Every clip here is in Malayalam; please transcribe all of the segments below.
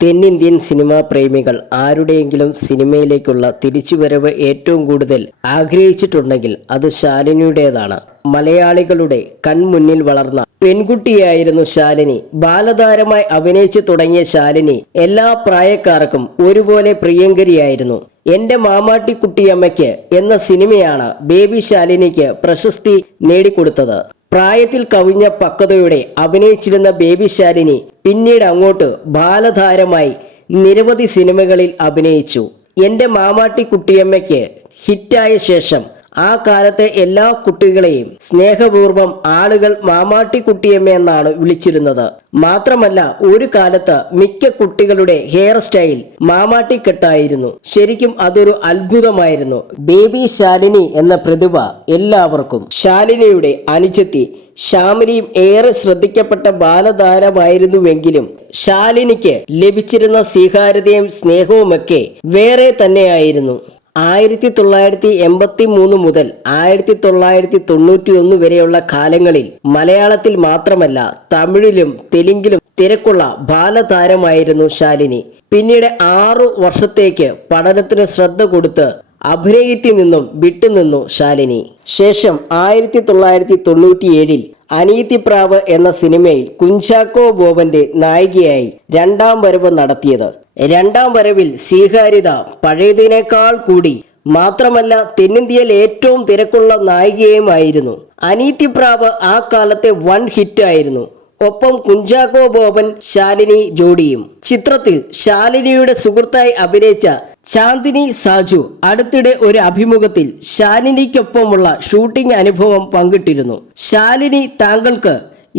തെന്നിന്ത്യൻ സിനിമാ പ്രേമികൾ ആരുടെയെങ്കിലും സിനിമയിലേക്കുള്ള തിരിച്ചുവരവ് ഏറ്റവും കൂടുതൽ ആഗ്രഹിച്ചിട്ടുണ്ടെങ്കിൽ അത് ശാലിനിയുടേതാണ്. മലയാളികളുടെ കൺമുന്നിൽ വളർന്ന പെൺകുട്ടിയായിരുന്നു ശാലിനി. ബാലതാരമായി അഭിനയിച്ചു തുടങ്ങിയ ശാലിനി എല്ലാ പ്രായക്കാർക്കും ഒരുപോലെ പ്രിയങ്കരിയായിരുന്നു. എന്റെ മാമാട്ടിക്കുട്ടിയമ്മയ്ക്ക് എന്ന സിനിമയാണ് ബേബി ശാലിനിക്ക് പ്രശസ്തി നേടിക്കൊടുത്തത്. പ്രായത്തിൽ കവിഞ്ഞ പക്വതയോടെ അഭിനയിച്ചിരുന്ന ബേബി ശാലിനി പിന്നീട് അങ്ങോട്ട് ബാലതാരമായി നിരവധി സിനിമകളിൽ അഭിനയിച്ചു. എന്റെ മാമാട്ടി കുട്ടിയമ്മയ്ക്ക് ഹിറ്റായ ശേഷം ആ കാലത്തെ എല്ലാ കുട്ടികളെയും സ്നേഹപൂർവം ആളുകൾ മാമാട്ടി കുട്ടിയമ്മ എന്നാണ് വിളിച്ചിരുന്നത്. മാത്രമല്ല ഒരു കാലത്ത് മിക്ക കുട്ടികളുടെ ഹെയർ സ്റ്റൈൽ മാമാട്ടിക്കെട്ടായിരുന്നു. ശരിക്കും അതൊരു അത്ഭുതമായിരുന്നു. ബേബി ശാലിനി എന്ന പ്രതിഭ എല്ലാവർക്കും. ശാലിനിയുടെ അനുജത്തി ശ്യാമിനിയും ഏറെ ശ്രദ്ധിക്കപ്പെട്ട ബാലതാരമായിരുന്നുവെങ്കിലും ശാലിനിക്ക് ലഭിച്ചിരുന്ന സ്വീകാര്യതയും സ്നേഹവുമൊക്കെ വേറെ തന്നെയായിരുന്നു. ആയിരത്തി തൊള്ളായിരത്തി എൺപത്തി മൂന്ന് മുതൽ ആയിരത്തി തൊള്ളായിരത്തി തൊണ്ണൂറ്റി ഒന്ന് വരെയുള്ള കാലങ്ങളിൽ മലയാളത്തിൽ മാത്രമല്ല തമിഴിലും തെലുങ്കിലും തിരക്കുള്ള ബാലതാരമായിരുന്നു ശാലിനി. പിന്നീട് ആറു വർഷത്തേക്ക് പഠനത്തിന് ശ്രദ്ധ കൊടുത്ത് അഭിനയത്തിൽ നിന്നും വിട്ടുനിന്നു ശാലിനി. ശേഷം ആയിരത്തി തൊള്ളായിരത്തി തൊണ്ണൂറ്റിയേഴിൽ അനീതിപ്രാവ് എന്ന സിനിമയിൽ കുഞ്ചാക്കോ ബോബന്റെ നായികയായി രണ്ടാം വരവ് നടത്തിയത്. രണ്ടാം വരവിൽ സ്വീകാര്യത പഴയതിനേക്കാൾ കൂടി മാത്രമല്ല തെന്നിന്ത്യയിൽ ഏറ്റവും തിരക്കുള്ള നായികയുമായിരുന്നു. അനീതിപ്രാവ് ആ കാലത്തെ വൺ ഹിറ്റായിരുന്നു. ഒപ്പം കുഞ്ചാക്കോ ബോബൻ ശാലിനി ജോഡിയും. ചിത്രത്തിൽ ശാലിനിയുടെ സുഹൃത്തായി അഭിനയിച്ച ചാന്ദിനി സാജു അടുത്തിടെ ഒരു അഭിമുഖത്തിൽ ശാലിനിക്കൊപ്പമുള്ള ഷൂട്ടിംഗ് അനുഭവം പങ്കിട്ടിരുന്നു. ശാലിനി താങ്കൾക്ക്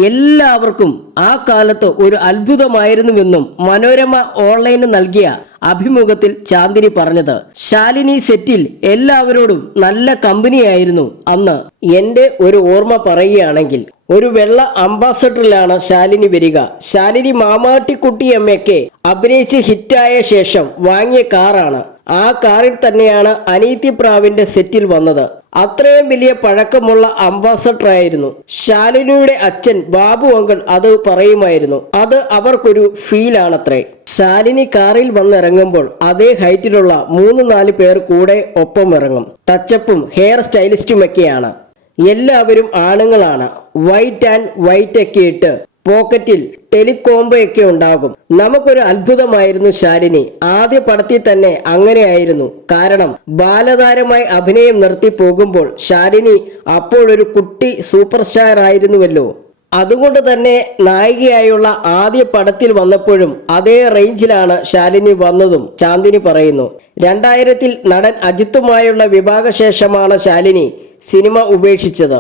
എല്ലാവർക്കും ആ കാലത്ത് ഒരു അത്ഭുതമായിരുന്നുവെന്നും മനോരമ ഓൺലൈന് നൽകിയ അഭിമുഖത്തിൽ ചാന്ദിനി പറഞ്ഞത്. ശാലിനി സെറ്റിൽ എല്ലാവരോടും നല്ല കമ്പനിയായിരുന്നു അന്ന്. എന്റെ ഒരു ഓർമ്മ പറയുകയാണെങ്കിൽ ഒരു വെള്ള അംബാസഡറിലാണ് ശാലിനി വരിക. ശാലിനി മാമാട്ടിക്കുട്ടി മാമാട്ടിക്കുട്ടിയമ്മയ്ക്ക് അഭിനയിച്ച് ഹിറ്റായ ശേഷം വാങ്ങിയ കാറാണ്. ആ കാറിൽ തന്നെയാണ് അനീതി പ്രാവിന്റെ സെറ്റിൽ വന്നത്. അത്രയും വലിയ പഴക്കമുള്ള അംബാസഡർ ആയിരുന്നു. ശാലിനിയുടെ അച്ഛൻ ബാബു അങ്കിൾ അത് പറയുമായിരുന്നു. അത് അവർക്കൊരു ഫീലാണത്രേ ശാലിനി കാറിൽ വന്നിറങ്ങുമ്പോൾ അതേ ഹൈറ്റിലുള്ള മൂന്ന് നാല് പേർ കൂടെ ഒപ്പം ഇറങ്ങും. ടച്ചപ്പും ഹെയർ സ്റ്റൈലിസ്റ്റുമൊക്കെയാണ് എല്ലാവരും ആണുങ്ങളാണ്. വൈറ്റ് ആൻഡ് വൈറ്റ് ഒക്കെ ഇട്ട് പോക്കറ്റിൽ ടെലികോംബൊക്കെ ഉണ്ടാകും. നമുക്കൊരു അത്ഭുതമായിരുന്നു ശാലിനി. ആദ്യ പടത്തിൽ തന്നെ അങ്ങനെയായിരുന്നു. കാരണം ബാലതാരമായി അഭിനയം നിർത്തി പോകുമ്പോൾ ശാലിനി അപ്പോഴൊരു കുട്ടി സൂപ്പർ സ്റ്റാർ ആയിരുന്നുവല്ലോ. അതുകൊണ്ട് തന്നെ നായികയായുള്ള ആദ്യ പടത്തിൽ വന്നപ്പോഴും അതേ റേഞ്ചിലാണ് ശാലിനി വന്നതും ചാന്ദിനി പറയുന്നു. രണ്ടായിരത്തിൽ നടൻ അജിത്തുമായുള്ള വിവാഹശേഷമാണ് ശാലിനി സിനിമ ഉപേക്ഷിച്ചത്.